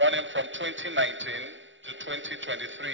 running from 2019 to 2023.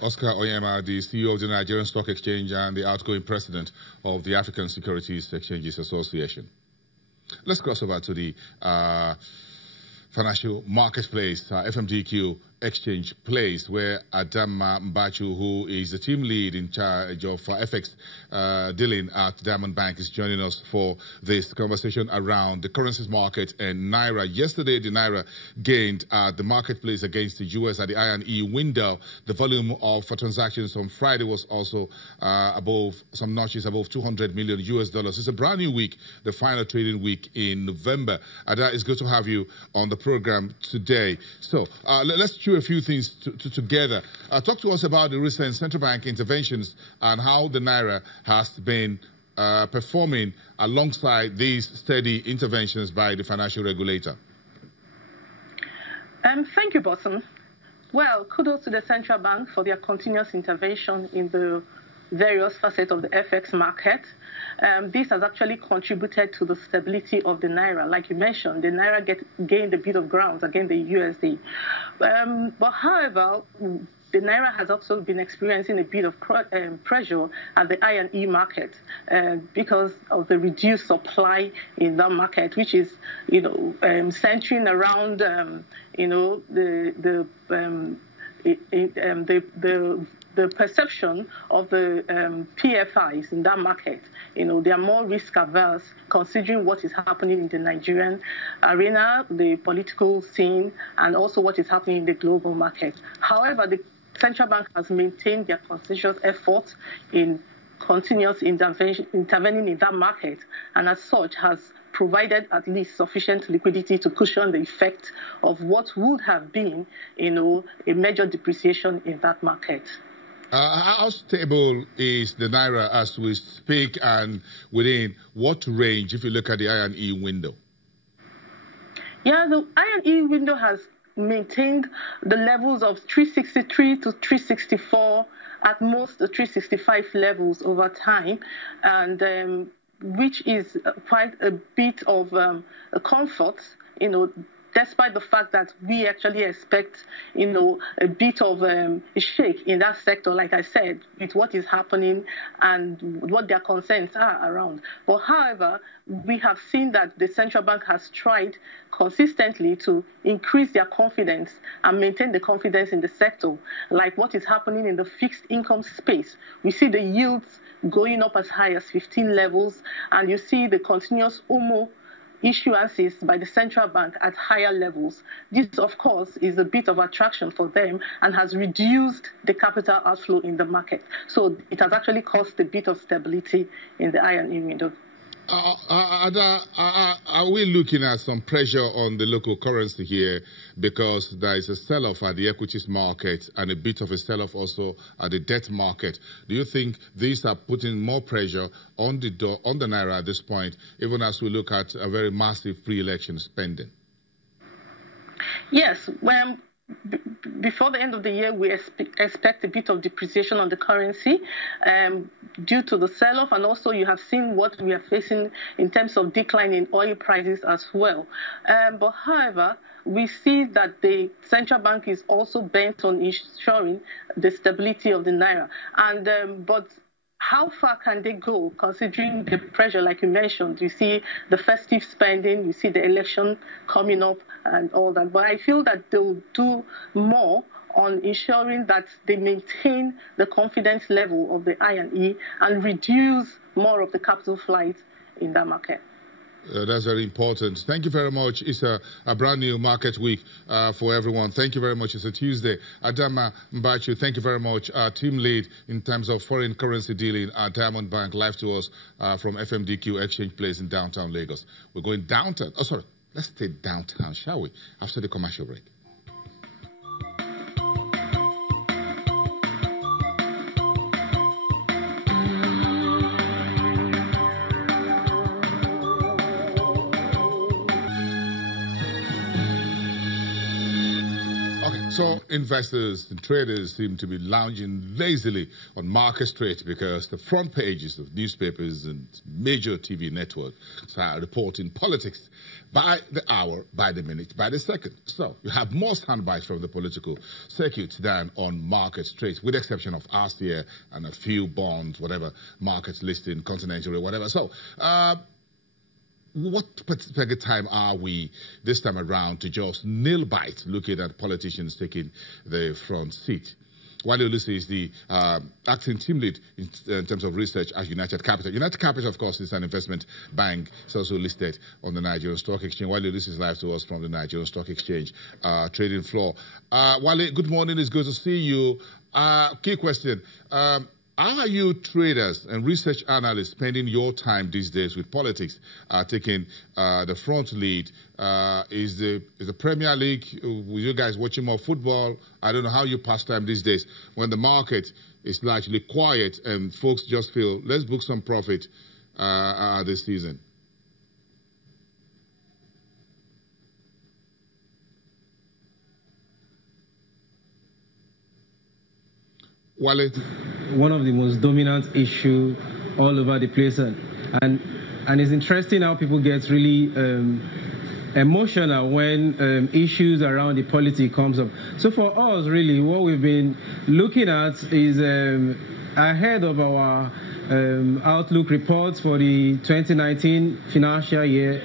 Oscar Onyema, the CEO of the Nigerian Stock Exchange and the outgoing president of the African Securities Exchanges Association. Let's cross over to the financial marketplace, FMDQ exchange place, where Adama Mbachu, who is the team lead in charge of FX dealing at Diamond Bank, is joining us for this conversation around the currencies market and Naira. Yesterday, the Naira gained the marketplace against the US at the I&E window. The volume of transactions on Friday was also above some notches above 200 million US dollars. It's a brand new week, the final trading week in November. Ada, it's good to have you on the program today. So let's chew a few things together. Talk to us about the recent central bank interventions and how the Naira has been performing alongside these steady interventions by the financial regulator. Thank you, Boston. Well, kudos to the central bank for their continuous intervention in the various facets of the FX market. This has actually contributed to the stability of the Naira. Like you mentioned, the Naira gained a bit of ground against the USD. But however, the Naira has also been experiencing a bit of pressure at the I&E market because of the reduced supply in that market, which is, centering around, the perception of the PFIs in that market. They are more risk averse considering what is happening in the Nigerian arena, the political scene, and also what is happening in the global market. However, the central bank has maintained their conscientious efforts in continuous intervening in that market, and as such has provided at least sufficient liquidity to cushion the effect of what would have been, a major depreciation in that market. How stable is the Naira as we speak, and within what range if you look at the I&E window? Yeah, the I&E window has maintained the levels of 363 to 364, at most the 365 levels over time, and which is quite a bit of a comfort, despite the fact that we actually expect, a bit of a shake in that sector, like I said, with what is happening and what their concerns are around. But however, we have seen that the central bank has tried consistently to increase their confidence and maintain the confidence in the sector, like what is happening in the fixed income space. We see the yields going up as high as 15 levels, and you see the continuous OMO issuances by the central bank at higher levels. This, of course, is a bit of attraction for them and has reduced the capital outflow in the market. So it has actually caused a bit of stability in the I&E window. Are we looking at some pressure on the local currency here because there is a sell-off at the equities market and a bit of a sell-off also at the debt market? Do you think these are putting more pressure on the Naira at this point, even as we look at a very massive pre-election spending? Yes. Well, before the end of the year, we expect a bit of depreciation on the currency due to the sell-off, and also you have seen what we are facing in terms of decline in oil prices as well. But however, we see that the central bank is also bent on ensuring the stability of the Naira. And but how far can they go, considering the pressure, like you mentioned? You see the festive spending, you see the election coming up and all that. But I feel that they'll do more on ensuring that they maintain the confidence level of the I&E and reduce more of the capital flight in that market. That's very important. Thank you very much. It's a brand new market week for everyone. Thank you very much. It's a Tuesday. Adama Mbachu, thank you very much. Team lead in terms of foreign currency dealing at Diamond Bank, live to us from FMDQ Exchange Place in downtown Lagos. We're going downtown. Oh, sorry. Let's stay downtown, shall we? After the commercial break. So investors and traders seem to be lounging lazily on Market Street because the front pages of newspapers and major TV networks are reporting politics by the hour, by the minute, by the second. So you have more soundbites from the political circuit than on Market Street, with the exception of RCA and a few bonds, whatever, markets listing, Continental, or whatever. So, what particular time are we this time around to just nail bite looking at politicians taking the front seat? Wale Olusi is the acting team lead in terms of research at United Capital. United Capital, of course, is an investment bank. It's also listed on the Nigerian Stock Exchange. Wale Olusi is live to us from the Nigerian Stock Exchange trading floor. Wale, good morning. It's good to see you. Key question. Are you traders and research analysts spending your time these days with politics, taking the front lead? Is the Premier League, with you guys watching more football? I don't know how you pass time these days when the market is largely quiet and folks just feel, let's book some profit this season. Wale? One of the most dominant issue all over the place, and it's interesting how people get really emotional when issues around the politics comes up. So for us, really, what we've been looking at is ahead of our outlook reports for the 2019 financial year,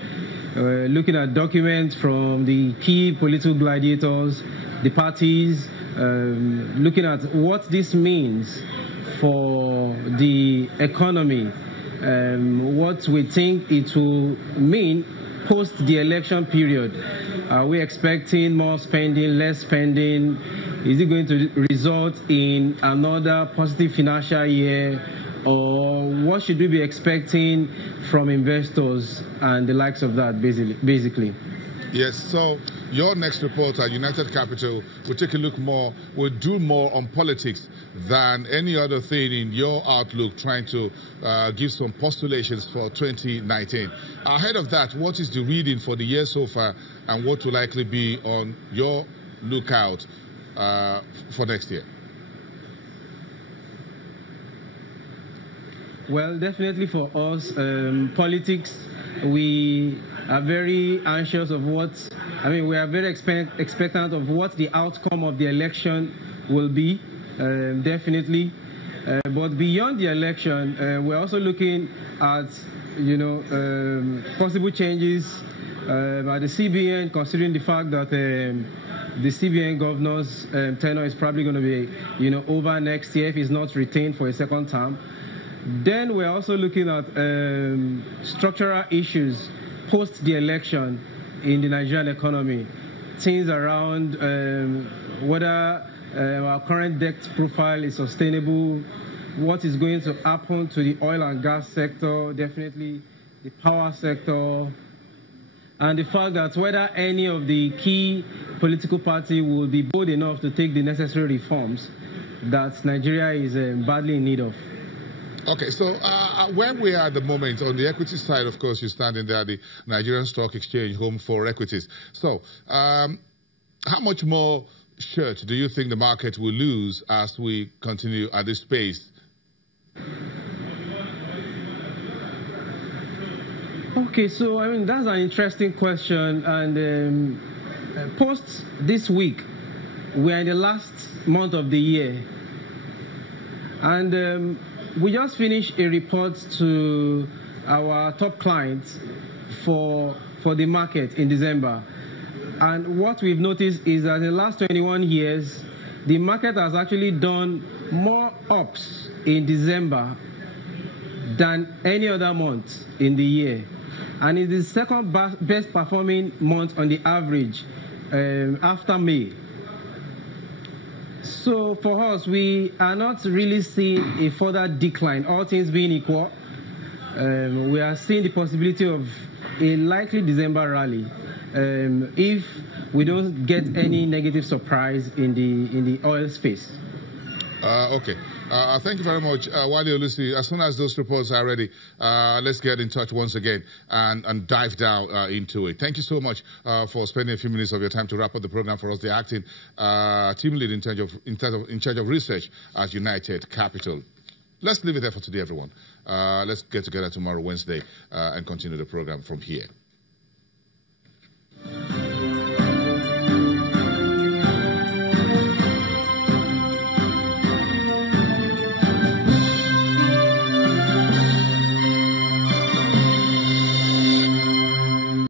looking at documents from the key political gladiators, the parties, looking at what this means for the economy, what we think it will mean post the election period. Are we expecting more spending, less spending? Is it going to result in another positive financial year? Or what should we be expecting from investors and the likes of that, basically? Yes, so your next report at United Capital will take a look more, will do more on politics than any other thing in your outlook, trying to give some postulations for 2019. Ahead of that, what is the reading for the year so far, and what will likely be on your lookout for next year? Well, definitely for us, politics, we are very anxious of we are very expectant of what the outcome of the election will be, definitely. But beyond the election, we're also looking at, possible changes at the CBN, considering the fact that the CBN governor's tenure is probably going to be, over next year if he's not retained for a second term. Then we're also looking at structural issues post the election in the Nigerian economy. Things around whether our current debt profile is sustainable, what is going to happen to the oil and gas sector, definitely the power sector, and the fact that whether any of the key political party will be bold enough to take the necessary reforms that Nigeria is badly in need of. Okay, so where we are at the moment, on the equity side, of course, you're standing there, the Nigerian Stock Exchange, home for equities. So how much more shirt do you think the market will lose as we continue at this pace? Okay, so that's an interesting question, and post this week, we're in the last month of the year, and we just finished a report to our top clients for the market in December. And what we've noticed is that in the last 21 years, the market has actually done more ups in December than any other month in the year. And it is the second best performing month on the average after May. So for us, we are not really seeing a further decline, all things being equal. We are seeing the possibility of a likely December rally if we don't get any negative surprise in the oil space. Okay. Thank you very much, Wale Olusi. As soon as those reports are ready, let's get in touch once again and dive down into it. Thank you so much for spending a few minutes of your time to wrap up the program for us. The acting team lead in charge of research at United Capital. Let's leave it there for today, everyone. Let's get together tomorrow, Wednesday, and continue the program from here.